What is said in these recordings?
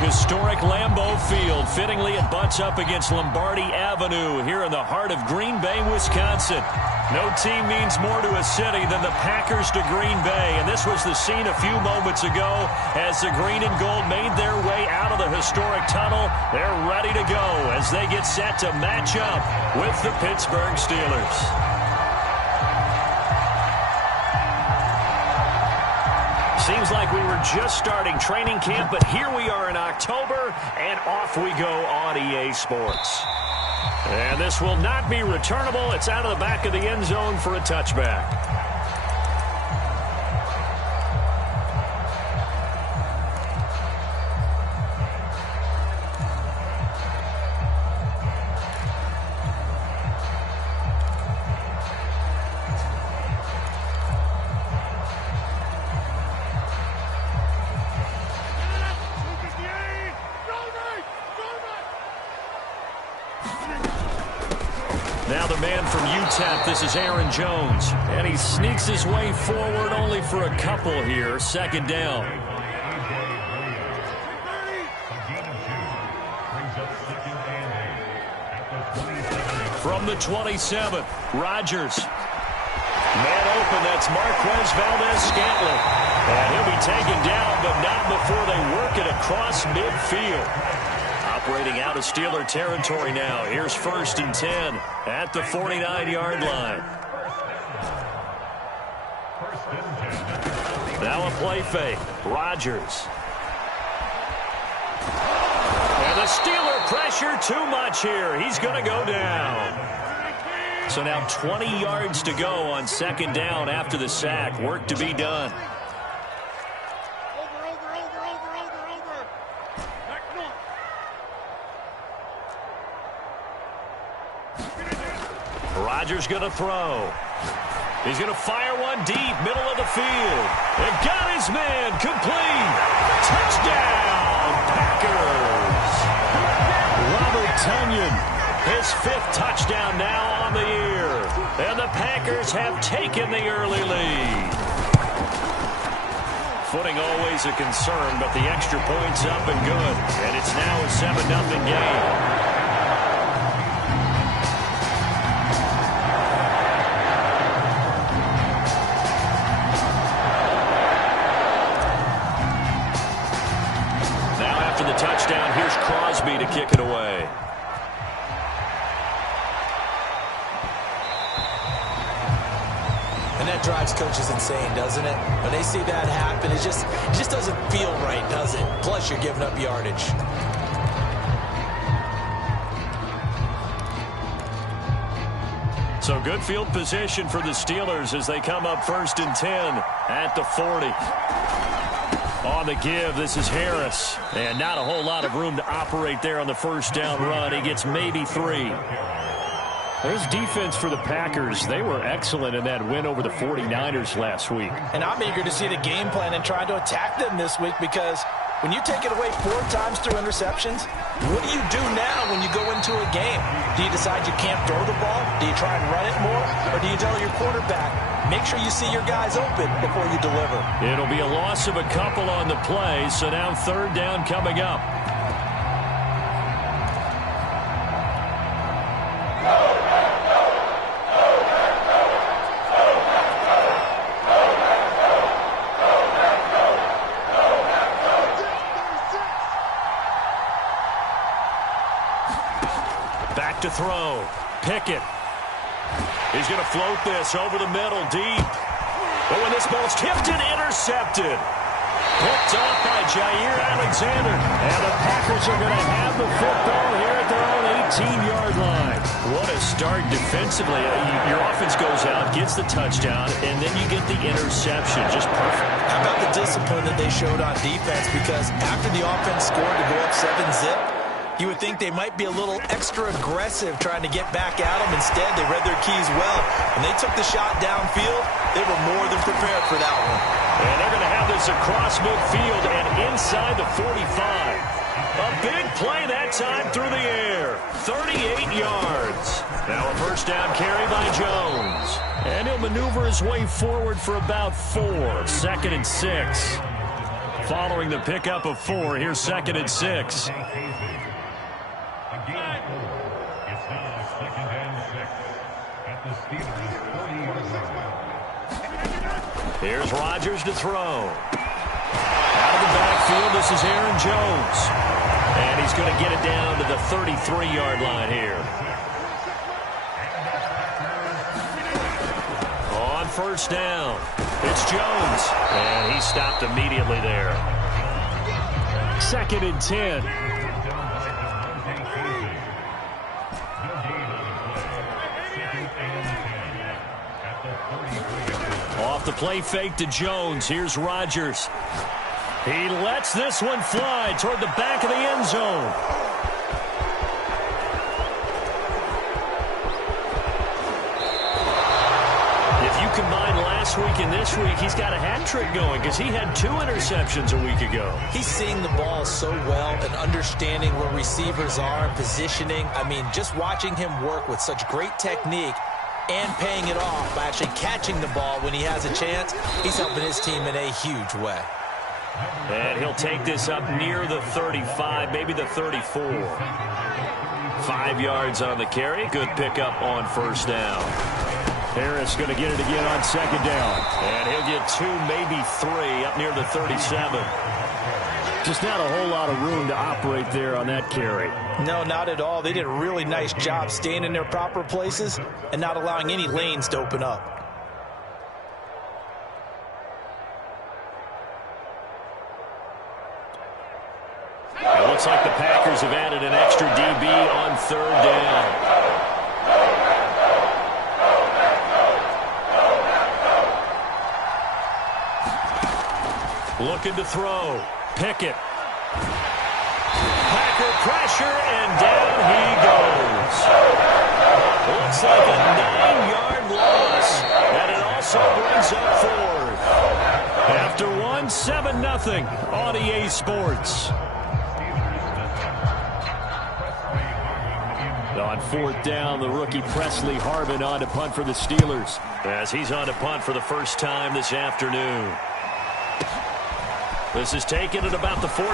Historic Lambeau Field. Fittingly, it butts up against Lombardi Avenue here in the heart of Green Bay, Wisconsin. No team means more to a city than the Packers to Green Bay. And this was the scene a few moments ago as the green and gold made their way out of the historic tunnel. They're ready to go as they get set to match up with the Pittsburgh Steelers. Seems like we were just starting training camp, but here we are in October, and off we go on EA Sports. And this will not be returnable. It's out of the back of the end zone for a touchback. Now the man from UTEP, this is Aaron Jones. And he sneaks his way forward only for a couple here. Second down. From the 27th, Rodgers. Man open, that's Marquez Valdes-Scantling. And he'll be taken down, but not before they work it across midfield. Operating out of Steeler territory now. Here's 1st and 10 at the 49-yard line. Now a play fake. Rodgers. And the Steeler pressure too much here. He's going to go down. So now 20 yards to go on second down after the sack. Work to be done. Rodgers going to throw. He's going to fire one deep, middle of the field. They've got his man, complete. Touchdown, Packers. Robert Tonyan, his 5th touchdown now on the year. And the Packers have taken the early lead. Footing always a concern, but the extra point's up and good. And it's now a 7-0 game. Touchdown. Here's Crosby to kick it away. And that drives coaches insane, doesn't it? When they see that happen, it just doesn't feel right, does it? Plus, you're giving up yardage. So good field position for the Steelers as they come up 1st and 10 at the 40. On the give, this is Harris. And not a whole lot of room to operate there on the first down run. He gets maybe 3. There's defense for the Packers. They were excellent in that win over the 49ers last week. And I'm eager to see the game plan and try to attack them this week, because when you take it away 4 times through interceptions, what do you do now when you go into a game? Do you decide you can't throw the ball? Do you try and run it more? Or do you tell your quarterback, make sure you see your guys open before you deliver? It'll be a loss of a couple on the play, so now 3rd down coming up. To throw. Pickett. He's going to float this over the middle deep. But when this ball's tipped and intercepted. Picked off by Jair Alexander. And the Packers are going to have the football here at their own 18-yard line. What a start defensively. Your offense goes out, gets the touchdown, and then you get the interception. Just perfect. How about the discipline that they showed on defense? Because after the offense scored to go up 7-zip, you would think they might be a little extra aggressive trying to get back at them. Instead, they read their keys well. When they took the shot downfield, they were more than prepared for that one. And they're going to have this across midfield and inside the 45. A big play that time through the air. 38 yards. Now a first down carry by Jones. And he'll maneuver his way forward for about 4. 2nd and 6. following the pickup of 4. Here's 2nd and 6. Here's Rodgers to throw. Out of the backfield, this is Aaron Jones. And he's going to get it down to the 33-yard line here. On first down, it's Jones. And he stopped immediately there. 2nd and 10. Off the play fake to Jones. Here's Rodgers. He lets this one fly toward the back of the end zone. If you combine last week and this week, he's got a hat trick going because he had 2 interceptions a week ago. He's seeing the ball so well and understanding where receivers are and positioning. I mean, just watching him work with such great technique and paying it off by actually catching the ball when he has a chance, he's helping his team in a huge way. And he'll take this up near the 35, maybe the 34. 5 yards on the carry. Good pickup on first down. Harris going to get it again on 2nd down. And he'll get 2, maybe 3 up near the 37. Just not a whole lot of room to operate there on that carry. No, not at all. They did a really nice job staying in their proper places and not allowing any lanes to open up. It looks like the Packers have added an extra DB on 3rd down. Looking to throw. Pickett. Packer pressure, and down he goes. Looks like a 9-yard loss, and it also brings up 4th. After 1, 7-0 on EA Sports. On 4th down, the rookie Presley Harvin on to punt for the Steelers, as he's on to punt for the first time this afternoon. This is taken at about the 14.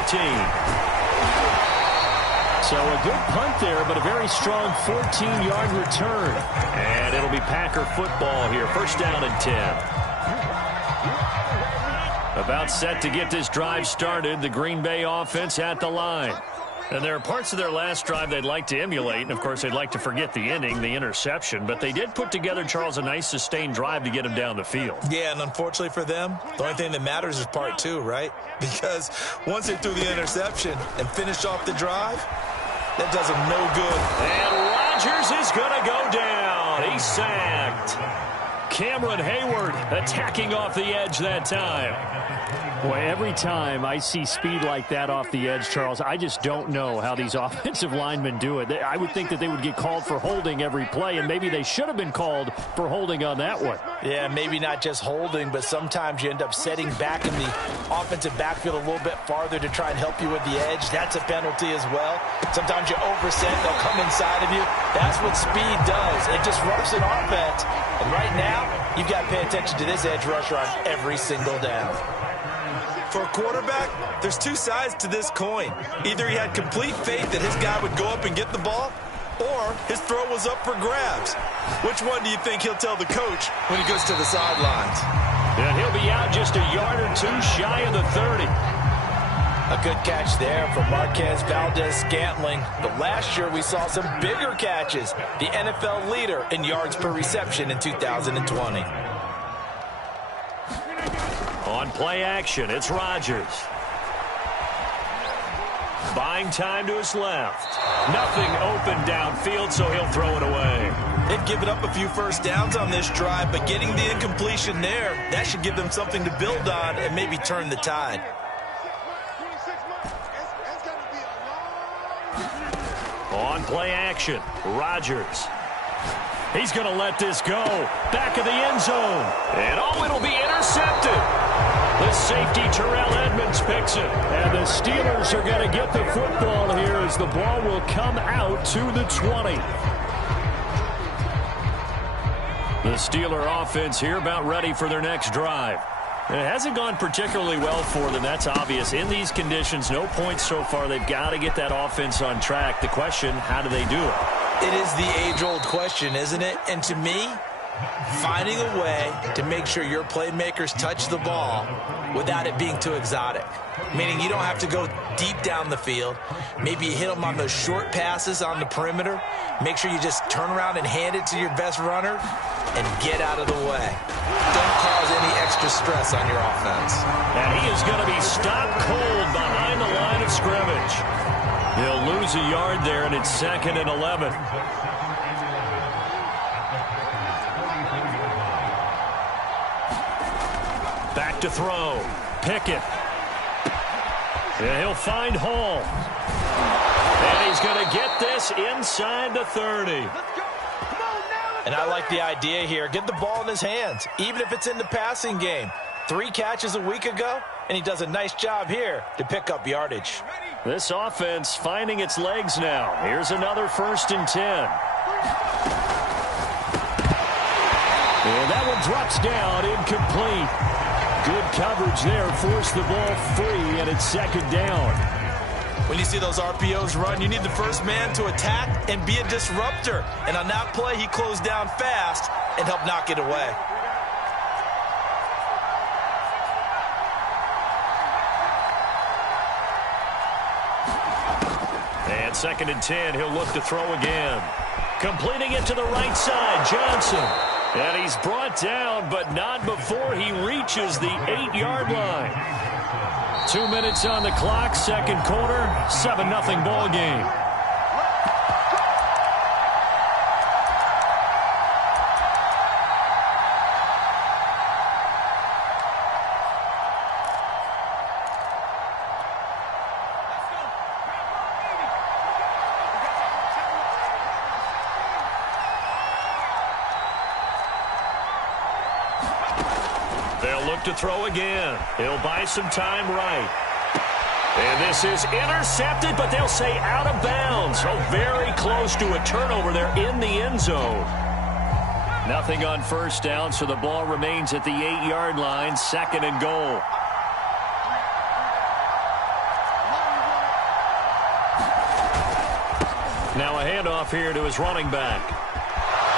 So a good punt there, but a very strong 14-yard return. And it'll be Packer football here. First down and 10. About set to get this drive started. The Green Bay offense at the line. And there are parts of their last drive they'd like to emulate. And, of course, they'd like to forget the ending, the interception. But they did put together, Charles, a nice sustained drive to get him down the field. Yeah, and unfortunately for them, the only thing that matters is part 2, right? Because once they threw the interception and finished off the drive, that does them no good. And Rodgers is going to go down. He's sacked. Cameron Hayward attacking off the edge that time. Boy, every time I see speed like that off the edge, Charles, I just don't know how these offensive linemen do it. I would think that they would get called for holding every play, and maybe they should have been called for holding on that one. Yeah, maybe not just holding, but sometimes you end up setting back in the offensive backfield a little bit farther to try and help you with the edge. That's a penalty as well. Sometimes you overset, they'll come inside of you. That's what speed does. It disrupts an offense. And right now, you've got to pay attention to this edge rusher on every single down. For a quarterback, there's 2 sides to this coin. Either he had complete faith that his guy would go up and get the ball, or his throw was up for grabs. Which one do you think he'll tell the coach when he goes to the sidelines? And he'll be out just a yard or 2 shy of the 30. A good catch there from Marquez Valdez-Scantling. But last year we saw some bigger catches. The NFL leader in yards per reception in 2020. On play action, it's Rodgers. Buying time to his left. Nothing open downfield, so he'll throw it away. They've given up a few first downs on this drive, but getting the incompletion there, that should give them something to build on and maybe turn the tide. On play action, Rodgers. He's going to let this go. Back of the end zone. And it'll be intercepted. The safety, Terrell Edmonds, picks it. And the Steelers are going to get the football here as the ball will come out to the 20. The Steeler offense here about ready for their next drive. It hasn't gone particularly well for them. That's obvious. In these conditions, no points so far. They've got to get that offense on track. The question, how do they do it? It is the age-old question, isn't it? And to me, finding a way to make sure your playmakers touch the ball without it being too exotic. Meaning you don't have to go deep down the field. Maybe you hit them on those short passes on the perimeter. Make sure you just turn around and hand it to your best runner and get out of the way. Don't cause any extra stress on your offense. And he is going to be stopped cold behind the line of scrimmage. He'll lose a yard there, and it's 2nd and 11. Back to throw. Pickett. And he'll find Hall. And he's going to get this inside the 30. And I like the idea here. Get the ball in his hands, even if it's in the passing game. 3 catches a week ago, and he does a nice job here to pick up yardage. This offense finding its legs now. Here's another 1st and 10. And that one drops down, incomplete. Good coverage there, forced the ball free, and it's 2nd down. When you see those RPOs run, you need the first man to attack and be a disruptor. And on that play, he closed down fast and helped knock it away. And 2nd and 10, he'll look to throw again. Completing it to the right side, Johnson. And he's brought down, but not before he reaches the 8-yard line. 2 minutes on the clock, 2nd quarter, 7-0 ball game. They'll look to throw again. He'll buy some time right. And this is intercepted, but they'll say out of bounds. Oh, very close to a turnover there in the end zone. Nothing on 1st down, so the ball remains at the 8-yard line, 2nd and goal. Now a handoff here to his running back.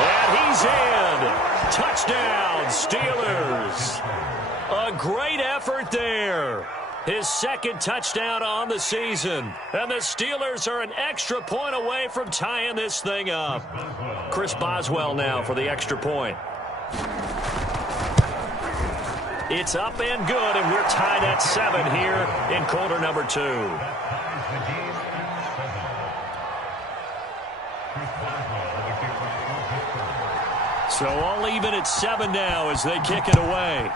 And he's in. Touchdown, Steelers. A great effort there. His 2nd touchdown on the season. And the Steelers are an extra point away from tying this thing up. Chris Boswell now for the extra point. It's up and good, and we're tied at 7 here in quarter number 2. So all even at 7 now as they kick it away.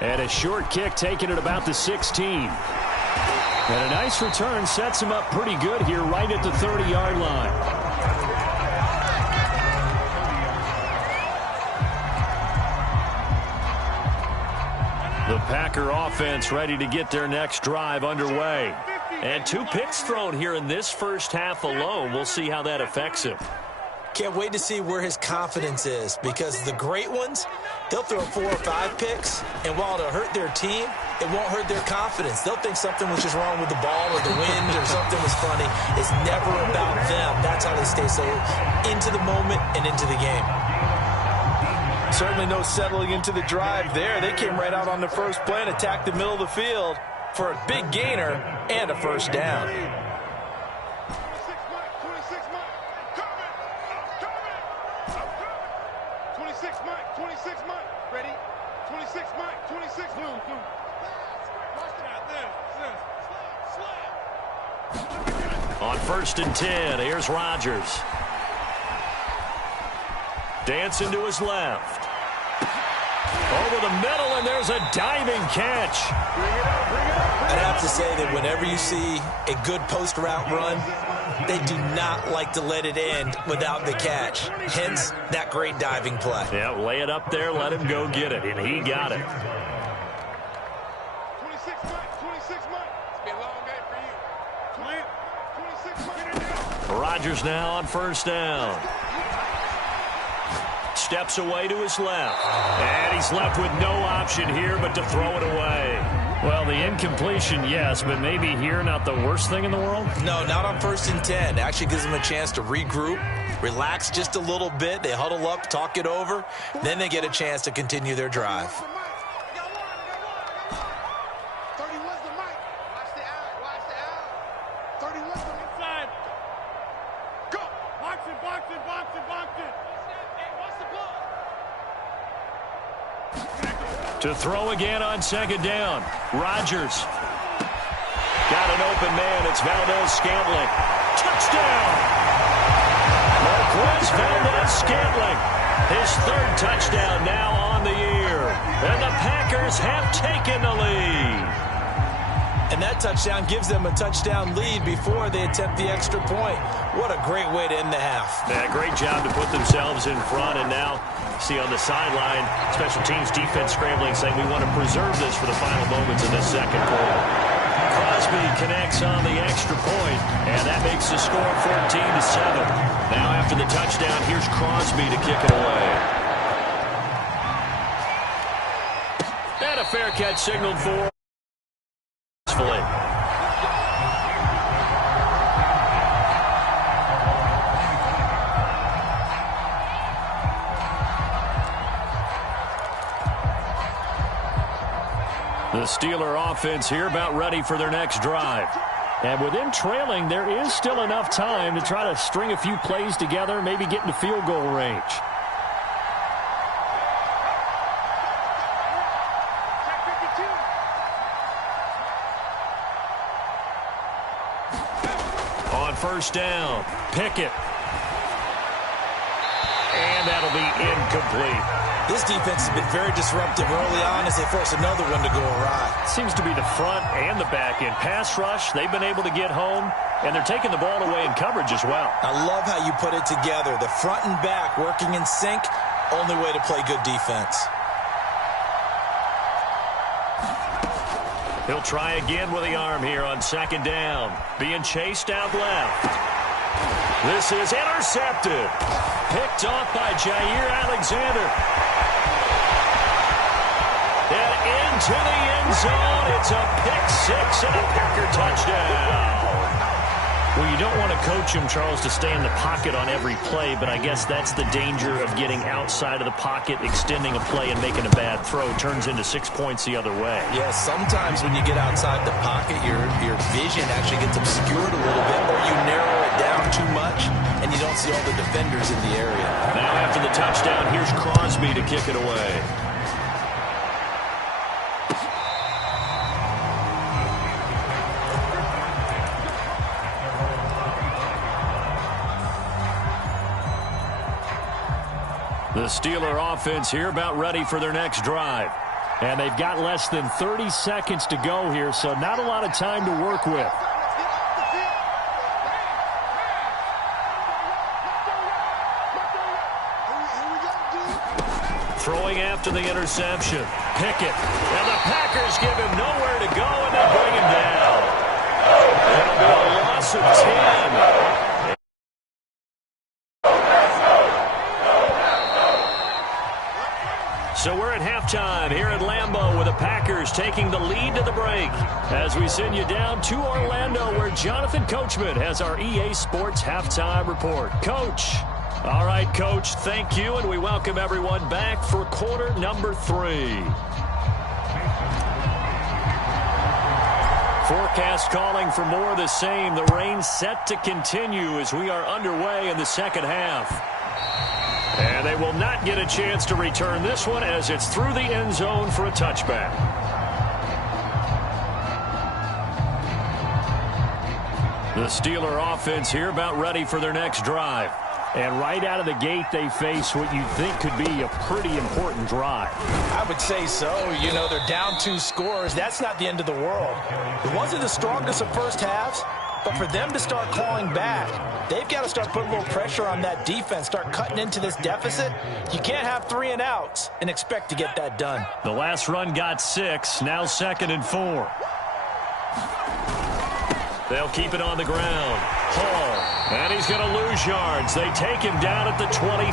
And a short kick taken at about the 16. And a nice return sets him up pretty good here right at the 30-yard line. The Packer offense ready to get their next drive underway. And 2 picks thrown here in this first half alone. We'll see how that affects him. Can't wait to see where his confidence is, because the great ones, they'll throw 4 or 5 picks, and while it'll hurt their team, it won't hurt their confidence. They'll think something was just wrong with the ball or the wind or something was funny. It's never about them. That's how they stay so into the moment and into the game. Certainly no settling into the drive there. They came right out on the first play and attacked the middle of the field for a big gainer and a 1st down. On 1st and 10, here's Rodgers. Dancing to his left. Over the middle, and there's a diving catch. I'd have to say that whenever you see a good post-route run, they do not like to let it end without the catch. Hence, that great diving play. Yeah, lay it up there, let him go get it, and he got it. 26 Mike. It's been a long day for you. 26 Mike. Rodgers now on 1st down. steps away to his left. And he's left with no option here but to throw it away. Well, the incompletion, yes, but maybe here not the worst thing in the world? No, not on 1st and 10. Actually gives them a chance to regroup, relax just a little bit. They huddle up, talk it over. Then they get a chance to continue their drive. To throw again on 2nd down. Rodgers. Got an open man. It's Valdez-Scantling. Touchdown! Marquez Valdez-Scantling. His 3rd touchdown now on the year. And the Packers have taken the lead. And that touchdown gives them a touchdown lead before they attempt the extra point. What a great way to end the half. Yeah, great job to put themselves in front. And now, see on the sideline, special teams defense scrambling, saying we want to preserve this for the final moments of this 2nd quarter. Crosby connects on the extra point, and that makes the score 14-7. Now after the touchdown, here's Crosby to kick it away. And a fair catch signaled for. The Steeler offense here about ready for their next drive. And with them trailing, there is still enough time to try to string a few plays together, maybe get into field goal range. On 1st down, Pickett. And that'll be incomplete. This defense has been very disruptive early on as they force another one to go awry. Seems to be the front and the back end. Pass rush, they've been able to get home, and they're taking the ball away in coverage as well. I love how you put it together. The front and back working in sync, only way to play good defense. He'll try again with the arm here on 2nd down. Being chased out left. This is intercepted. Picked off by Jair Alexander. And into the end zone. It's a pick-6 and a Packer touchdown. Well, you don't want to coach him, Charles, to stay in the pocket on every play, but I guess that's the danger of getting outside of the pocket, extending a play, and making a bad throw. Turns into 6 points the other way. Yeah, sometimes when you get outside the pocket, your vision actually gets obscured a little bit, or you narrow it down too much, and you don't see all the defenders in the area. Now after the touchdown, here's Crosby to kick it away. The Steeler offense here about ready for their next drive. And they've got less than 30 seconds to go here, so not a lot of time to work with. Throwing after the interception. Pickett. And the Packers give him nowhere to go, and they bring him down. That'll be a loss of 10. So we're at halftime here at Lambeau with the Packers taking the lead to the break. As we send you down to Orlando where Jonathan Coachman has our EA Sports Halftime Report. Coach. All right, Coach, thank you, and we welcome everyone back for quarter number 3. Forecast calling for more of the same. The rain set to continue as we are underway in the second half. And they will not get a chance to return this one as it's through the end zone for a touchback. The Steeler offense here about ready for their next drive. And right out of the gate, they face what you think could be a pretty important drive. I would say so. You know, they're down 2 scores. That's not the end of the world. It wasn't the strongest of first halves, but for them to start clawing back, they've got to start putting a little pressure on that defense, start cutting into this deficit. You can't have 3 and outs and expect to get that done. The last run got 6, now 2nd and 4. They'll keep it on the ground. Hall, and he's going to lose yards. They take him down at the 26.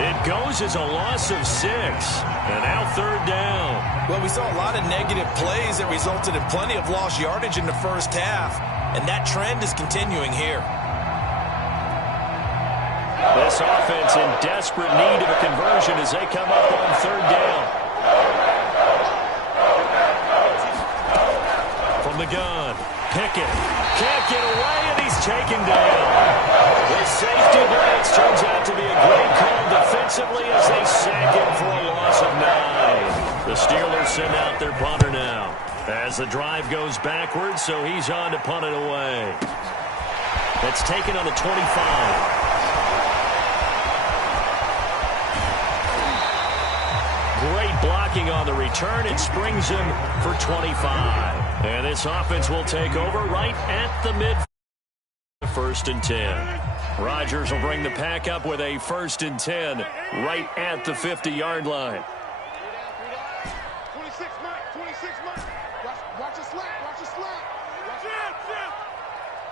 It goes as a loss of 6. And now third down. Well, we saw a lot of negative plays that resulted in plenty of lost yardage in the first half. And that trend is continuing here. This offense in desperate need of a conversion as they come up on third down. From the gun, Pickett can't get away, and he's taken down. This safety blitz turns out to be a great call defensively as they sack him for a loss of 9. The Steelers send out their punter now as the drive goes backwards, so he's on to punt it away. That's taken on the 25. Great blocking on the return. It springs him for 25. And this offense will take over right at the mid. First and 10. Rodgers will bring the pack up with a first and 10 right at the 50-yard line. 26 Mike, 26 Mike. Watch the slap, watch the slap. Watch it.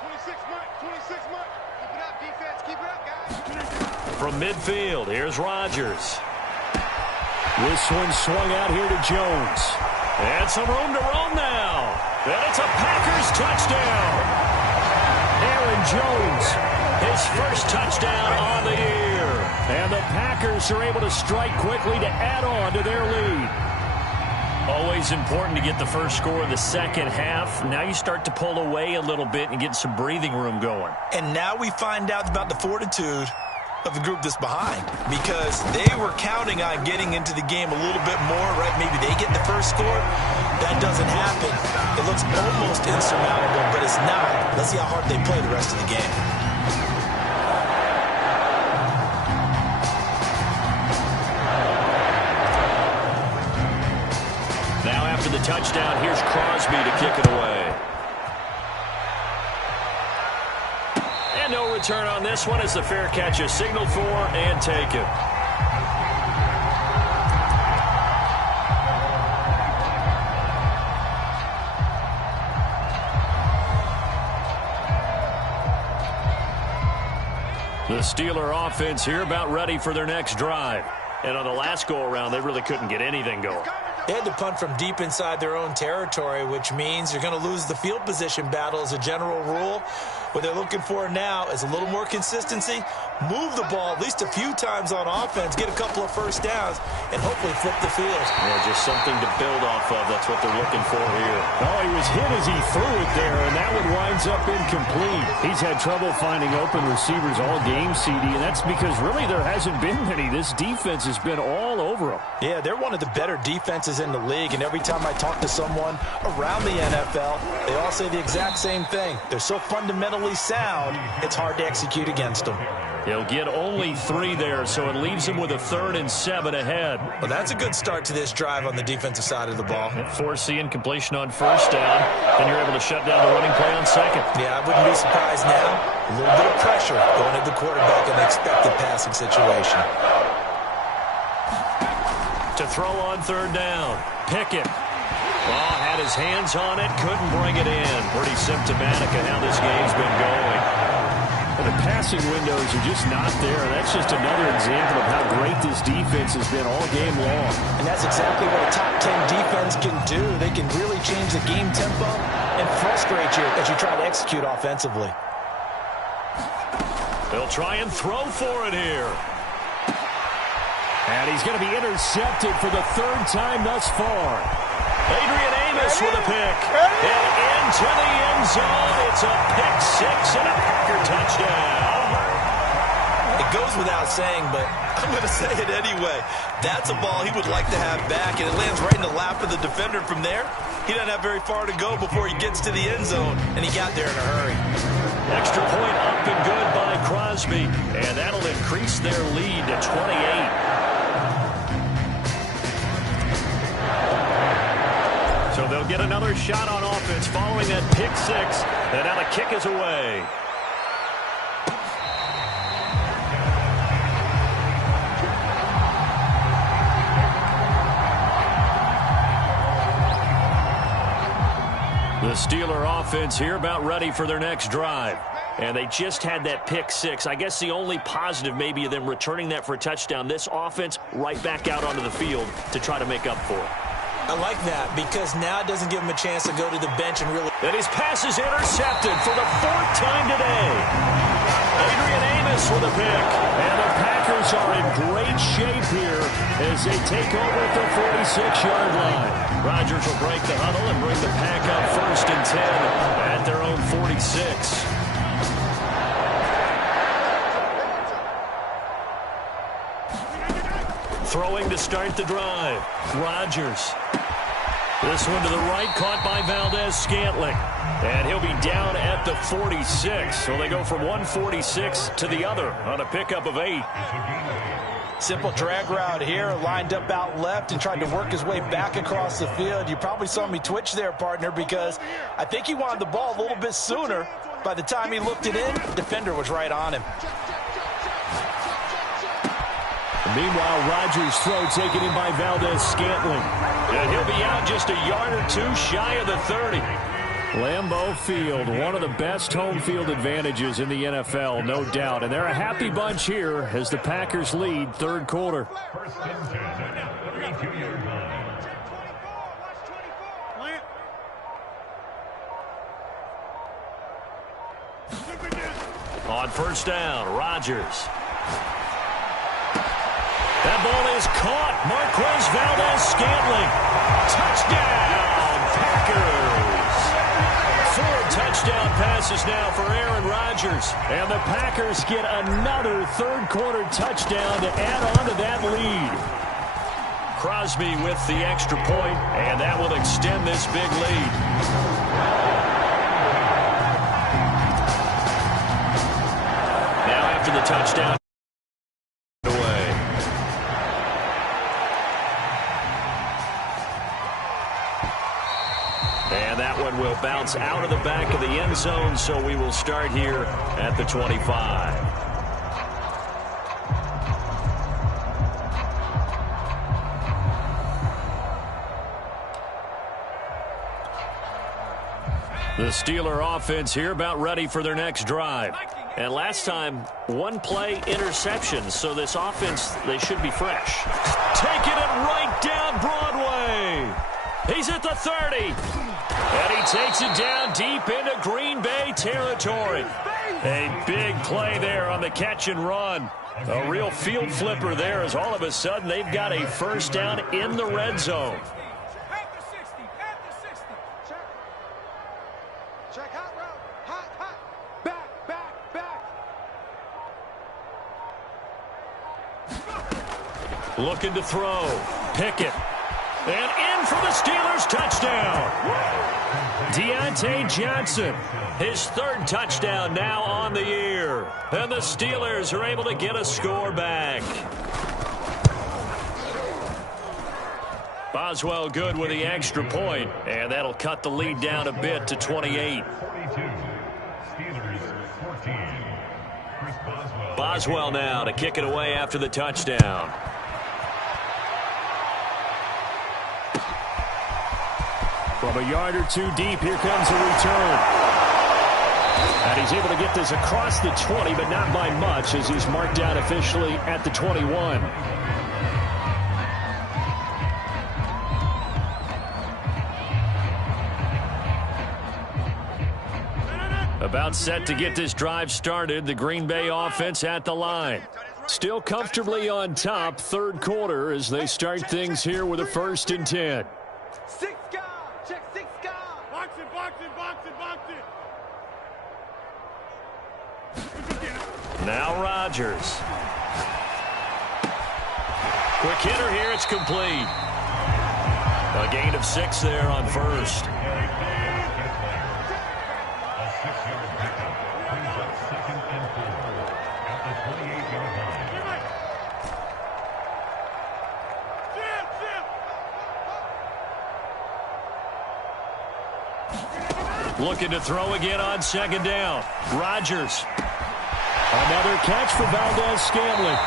26 Mike, 26 Mike. Keep it up, defense, keep it up, guys. From midfield, here's Rodgers. This one swung out here to Jones. And some room to roam now. And it's a Packers touchdown. Aaron Jones, His first touchdown on the year. and the Packers are able to strike quickly to add on to their lead. Always important to get the first score in the second half. Now you start to pull away a little bit and get some breathing room going. And now we find out about the fortitude of the group that's behind, because they were counting on getting into the game a little bit more, right? Maybe they get the first score. That doesn't happen. It looks almost insurmountable, but it's not. Let's see how hard they play the rest of the game. Now after the touchdown, here's Crosby to kick it away. And no return on this one as the fair catch is signaled for and taken. The Steeler offense here about ready for their next drive. And on the last go-around, they really couldn't get anything going. They had to punt from deep inside their own territory, which means you're going to lose the field position battle as a general rule. What they're looking for now is a little more consistency, move the ball at least a few times on offense, get a couple of first downs, and hopefully flip the field. Yeah, just something to build off of. That's what they're looking for here. Oh, he was hit as he threw it there, and that one winds up incomplete. He's had trouble finding open receivers all game, CD, and that's because really there hasn't been many. This defense has been all over him. Yeah, they're one of the better defenses in the league, and every time I talk to someone around the NFL, they all say the exact same thing. They're so fundamentally sound, it's hard to execute against them. He'll get only 3 there, so it leaves him with a 3rd and 7 ahead. Well, that's a good start to this drive on the defensive side of the ball. Force the incompletion on first down, then you're able to shut down the running play on second. Yeah, I wouldn't be surprised now. A little bit of pressure going at the quarterback in the expected passing situation. To throw on 3rd down, Pickett. Well, had his hands on it, couldn't bring it in. Pretty symptomatic of how this game's been going. The passing windows are just not there. That's just another example of how great this defense has been all game long. And that's exactly what a top 10 defense can do. They can really change the game tempo and frustrate you as you try to execute offensively. They'll try and throw for it here. And he's going to be intercepted for the 3rd time thus far. Adrian Amos with a pick. And into the end zone. It's a pick 6 and a Packer touchdown. It goes without saying, but I'm going to say it anyway. That's a ball he would like to have back, and it lands right in the lap of the defender from there. He doesn't have very far to go before he gets to the end zone, and he got there in a hurry. Extra point up and good by Crosby, and that'll increase their lead to 28. So they'll get another shot on offense following that pick 6, and now the kick is away. The Steeler offense here about ready for their next drive. And they just had that pick six. I guess the only positive maybe of them returning that for a touchdown. This offense right back out onto the field to try to make up for it. I like that because now it doesn't give him a chance to go to the bench and really... And his pass is intercepted for the fourth time today. Adrian Amos with a pick. And the Packers are in great shape here as they take over at the 46-yard line. Rodgers will break the huddle and bring the Pack up 1st and 10 at their own 46. Throwing to start the drive. Rodgers. This one to the right, caught by Valdes-Scantling. And he'll be down at the 46. So they go from 146 to the other on a pickup of 8. Simple drag route here, lined up out left and tried to work his way back across the field. You probably saw me twitch there, partner, because I think he wanted the ball a little bit sooner. By the time he looked it in, defender was right on him. Meanwhile, Rodgers' throw taken in by Valdes-Scantling. And he'll be out just a yard or two shy of the 30. Lambeau Field, one of the best home field advantages in the NFL, no doubt. And they're a happy bunch here as the Packers lead third quarter. On first down, Rodgers. That ball is caught. Marquez Valdes-Scantling. Touchdown, Packers. 4 touchdown passes now for Aaron Rodgers. And the Packers get another third quarter touchdown to add on to that lead. Crosby with the extra point, and that will extend this big lead. Now after the touchdown. Will bounce out of the back of the end zone, so we will start here at the 25. The Steeler offense here about ready for their next drive. And last time, one play interception, so this offense, they should be fresh. Taking it right down Broadway. He's at the 30. And he takes it down deep into Green Bay territory. A big play there on the catch and run. A real field flipper there as all of a sudden they've got a first down in the red zone. At the 60. At the 60. Check hot route. Hot. Back. Looking to throw. Pickett. And in for the Steelers touchdown. Deontay Johnson, his 3rd touchdown now on the year. And the Steelers are able to get a score back. Boswell good with the extra point, and that'll cut the lead down a bit to 28. Boswell now to kick it away after the touchdown. From a yard or two deep, here comes a return. And he's able to get this across the 20, but not by much as he's marked down officially at the 21. About set to get this drive started, the Green Bay offense at the line. Still comfortably on top, third quarter as they start things here with a 1st and 10. 6 guys. Check 6 guys. Box it. Now Rodgers. Quick hitter here, it's complete. A gain of 6 there on first. Looking to throw again on 2nd down. Rodgers. Another catch for Valdes-Scantling.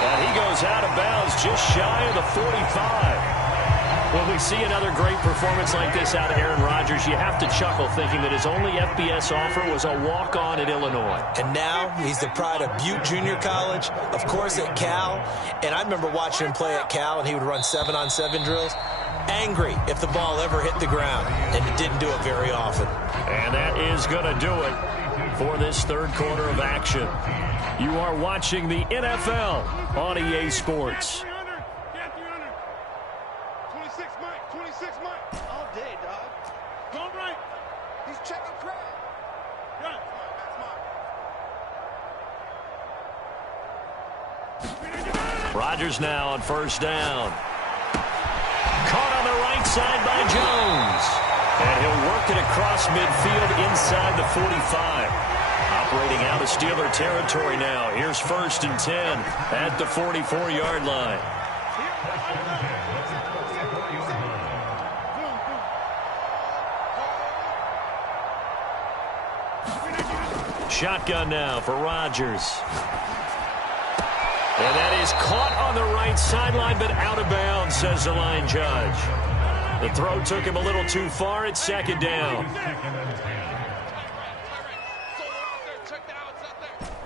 And he goes out of bounds just shy of the 45. When we see another great performance like this out of Aaron Rodgers, you have to chuckle thinking that his only FBS offer was a walk-on at Illinois. And now he's the pride of Butte Junior College, of course at Cal. And I remember watching him play at Cal, and he would run 7-on-7 drills. Angry if the ball ever hit the ground, and he didn't do it very often. And that is going to do it for this third quarter of action. You are watching the NFL on EA Sports. 26 Mike, 26 Mike. All day, dog. Go right. He's checking crowd. Yeah. That's Rodgers now on first down. Caught on the right side by Jones. And he'll work it across midfield inside the 45. Operating out of Steeler territory now. Here's 1st and 10 at the 44-yard line. Shotgun now for Rodgers. And that is caught on the right sideline, but out of bounds, says the line judge. The throw took him a little too far at 2nd down. You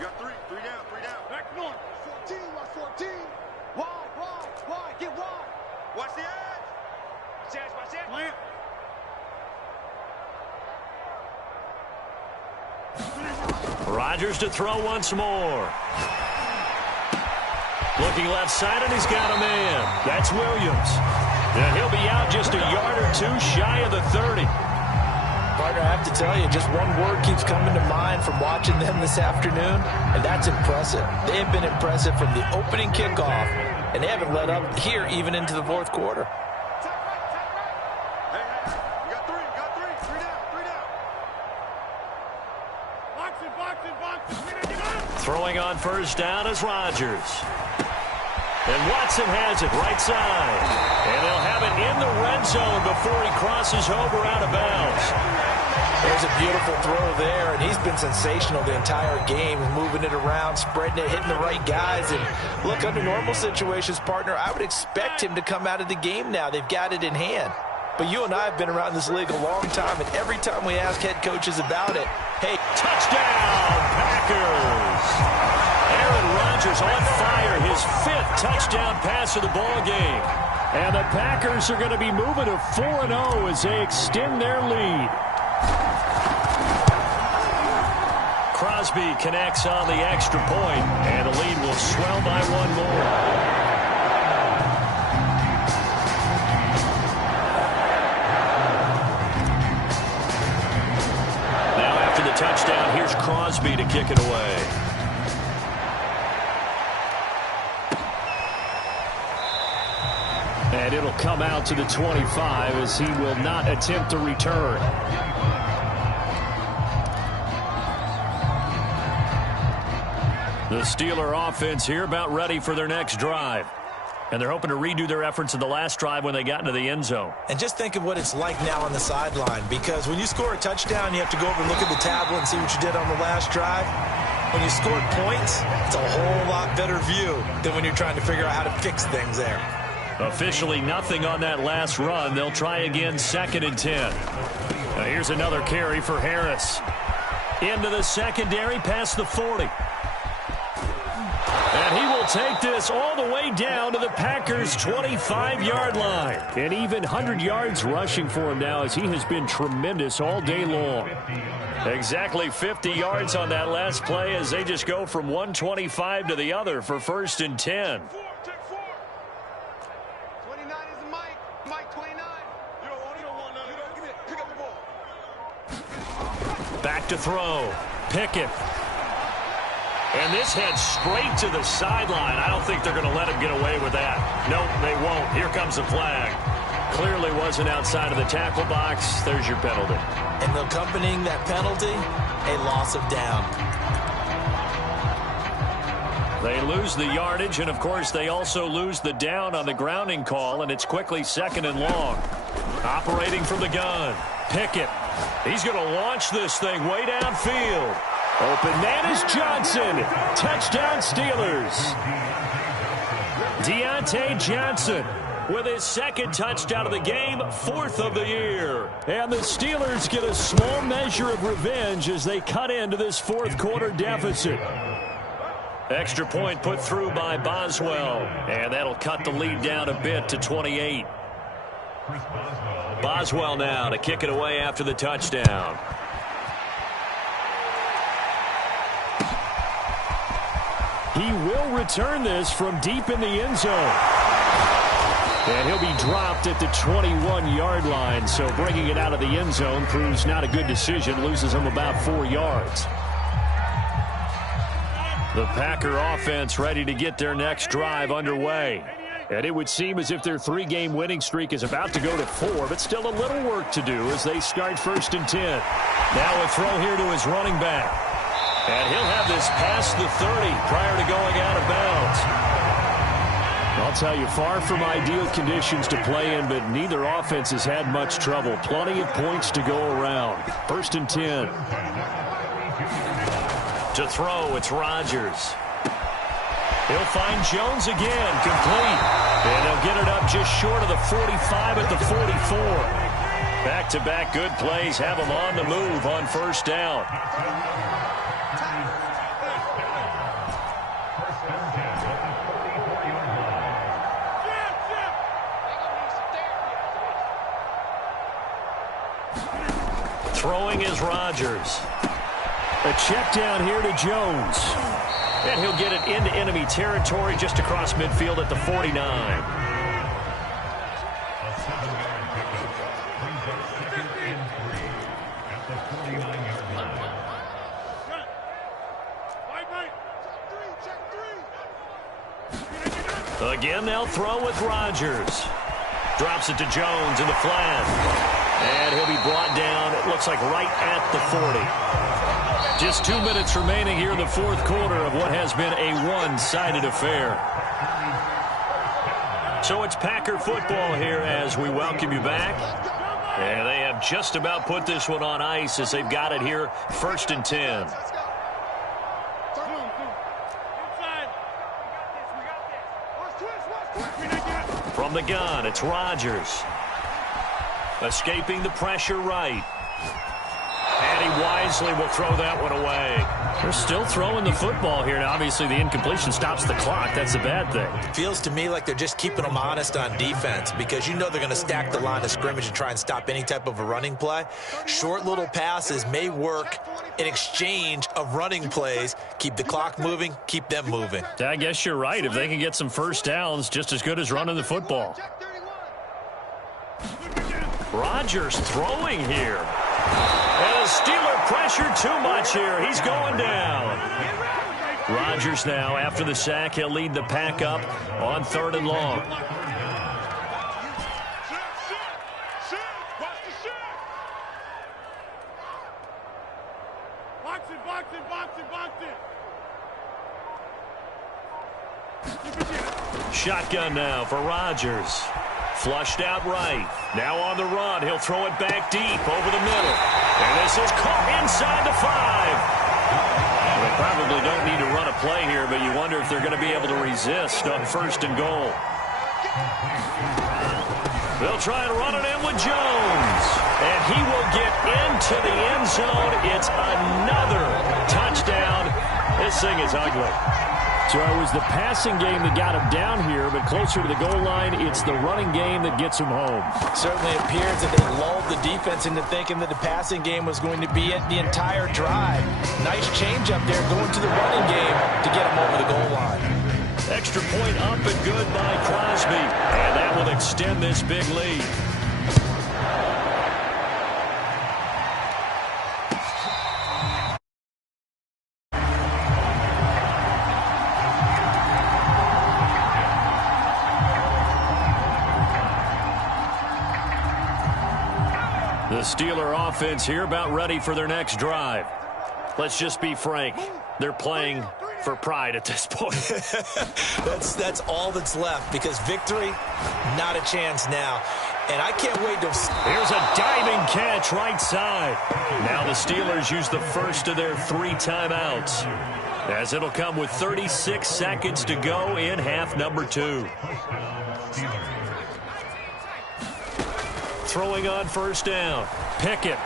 got three down. Back north. 14, watch 14. Wide, get wide. Watch the edge. Watch it. Plant. Rodgers to throw once more. Looking left side, and he's got a man. That's Williams. And he'll be out just a yard or two shy of the 30. Partner, I have to tell you, just one word keeps coming to mind from watching them this afternoon, and that's impressive. They have been impressive from the opening kickoff, and they haven't let up here even into the fourth quarter. Hey, you got three. Three down. Boxing. Throwing on first down is Rodgers. And Watson has it right side. And they'll have it in the red zone before he crosses over out of bounds. There's a beautiful throw there, and he's been sensational the entire game, moving it around, spreading it, hitting the right guys. And look, under normal situations, partner, I would expect him to come out of the game now. They've got it in hand. But you and I have been around this league a long time, and every time we ask head coaches about it, hey, touchdown, Packers! Aaron Rodgers on fire, his 5th touchdown pass of the ball game. And the Packers are going to be moving to 4-0 as they extend their lead. Crosby connects on the extra point, and the lead will swell by one more. Now after the touchdown, here's Crosby to kick it away. And it'll come out to the 25 as he will not attempt to return. The Steeler offense here about ready for their next drive. And they're hoping to redo their efforts in the last drive when they got into the end zone. And just think of what it's like now on the sideline, because when you score a touchdown, you have to go over and look at the tablet and see what you did on the last drive. When you scored points, it's a whole lot better view than when you're trying to figure out how to fix things there. Officially nothing on that last run. They'll try again 2nd and 10. Now here's another carry for Harris. Into the secondary past the 40. And he will take this all the way down to the Packers' 25-yard line. And even 100 yards rushing for him now as he has been tremendous all day long. Exactly 50 yards on that last play as they just go from 125 to the other for 1st and 10. 29 is Mike. Mike 29. You don't want none. Give me it. Pick up the ball. Back to throw. Pickett. And this heads straight to the sideline. I don't think they're going to let him get away with that. Nope, they won't. Here comes the flag. Clearly wasn't outside of the tackle box. There's your penalty. And accompanying that penalty, a loss of down. They lose the yardage, and, of course, they also lose the down on the grounding call, and it's quickly 2nd and long. Operating from the gun. Pickett. He's going to launch this thing way downfield. Open man is Johnson. Touchdown Steelers. Deontay Johnson with his second touchdown of the game, 4th of the year. And the Steelers get a small measure of revenge as they cut into this fourth quarter deficit. Extra point put through by Boswell, and that'll cut the lead down a bit to 28. Boswell now to kick it away after the touchdown. He will return this from deep in the end zone. And he'll be dropped at the 21-yard line, so bringing it out of the end zone proves not a good decision, loses him about 4 yards. The Packer offense ready to get their next drive underway. And it would seem as if their 3-game winning streak is about to go to 4, but still a little work to do as they start 1st and 10. Now a throw here to his running back. And he'll have this past the 30 prior to going out of bounds. I'll tell you, far from ideal conditions to play in, but neither offense has had much trouble. Plenty of points to go around. 1st and 10. To throw, it's Rodgers. He'll find Jones again, complete. And he'll get it up just short of the 45 at the 44. Back-to-back good plays have him on the move on 1st down. Throwing is Rodgers. A check down here to Jones. And he'll get it into enemy territory just across midfield at the 49. Again, they'll throw with Rodgers. Drops it to Jones in the flat. And he'll be brought down, it looks like right at the 40. Just 2 minutes remaining here in the fourth quarter of what has been a one-sided affair. So it's Packer football here as we welcome you back. And they have just about put this one on ice as they've got it here, 1st and 10. From the gun, it's Rodgers. Escaping the pressure right. And he wisely will throw that one away. They're still throwing the football here. Now, obviously, the incompletion stops the clock. That's a bad thing. Feels to me like they're just keeping them honest on defense because you know they're going to stack the line of scrimmage and try and stop any type of a running play. Short little passes may work in exchange of running plays. Keep the clock moving, keep them moving. I guess you're right. If they can get some first downs, just as good as running the football. Rodgers throwing here. And a Steeler pressure too much here. He's going down. Rodgers now, after the sack, he'll lead the pack up on 3rd and long. Shotgun now for Rodgers. Flushed out right. Now on the run. He'll throw it back deep over the middle. And this is caught inside the 5. They probably don't need to run a play here, but you wonder if they're going to be able to resist on 1st and goal. They'll try and run it in with Jones. And he will get into the end zone. It's another touchdown. This thing is ugly. So it was the passing game that got him down here, but closer to the goal line, it's the running game that gets him home. Certainly appears that they lulled the defense into thinking that the passing game was going to be it the entire drive. Nice change up there going to the running game to get him over the goal line. Extra point up and good by Crosby. And that will extend this big lead. The Steeler offense here about ready for their next drive. Let's just be frank. They're playing for pride at this point. That's all that's left because victory, not a chance now. And I can't wait to... Here's a diving catch right side. Now the Steelers use the first of their 3 timeouts as it'll come with 36 seconds to go in half number 2. throwing on first down. Pickett.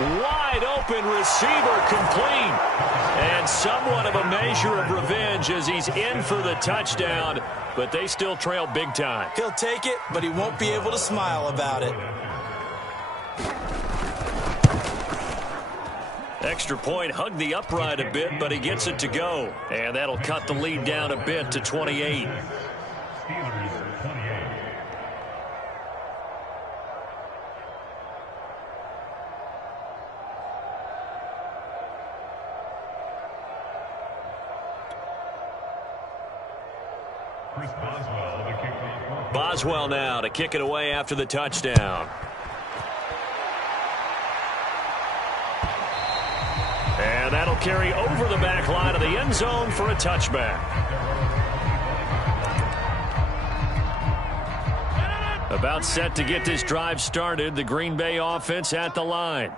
Wide open receiver, complete. And somewhat of a measure of revenge as he's in for the touchdown, but they still trail big time. He'll take it, but he won't be able to smile about it. Extra point, hugged the upright a bit, but he gets it to go. And that'll cut the lead down a bit to 28. Boswell now to kick it away after the touchdown. And that'll carry over the back line of the end zone for a touchback. About set to get this drive started, the Green Bay offense at the line.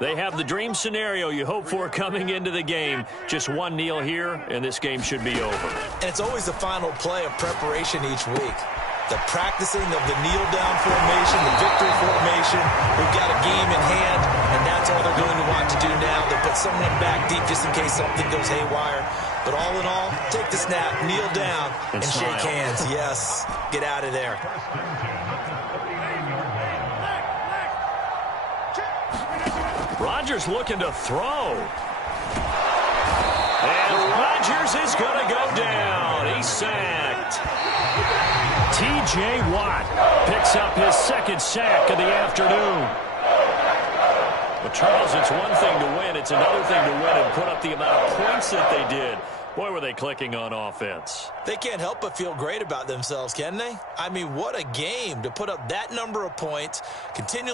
They have the dream scenario you hope for coming into the game. Just one kneel here, and this game should be over. And it's always the final play of preparation each week. The practicing of the kneel-down formation, the victory formation. We've got a game in hand, and that's all they're going to want to do now. They'll put someone back deep just in case something goes haywire. But all in all, take the snap, kneel down, and shake hands. Yes, get out of there. Rodgers looking to throw. And Rodgers is going to go down. He's sacked. T.J. Watt picks up his second sack of the afternoon. But, Charles, it's one thing to win. It's another thing to win and put up the amount of points that they did. Boy, were they clicking on offense. They can't help but feel great about themselves, can they? I mean, what a game to put up that number of points, continue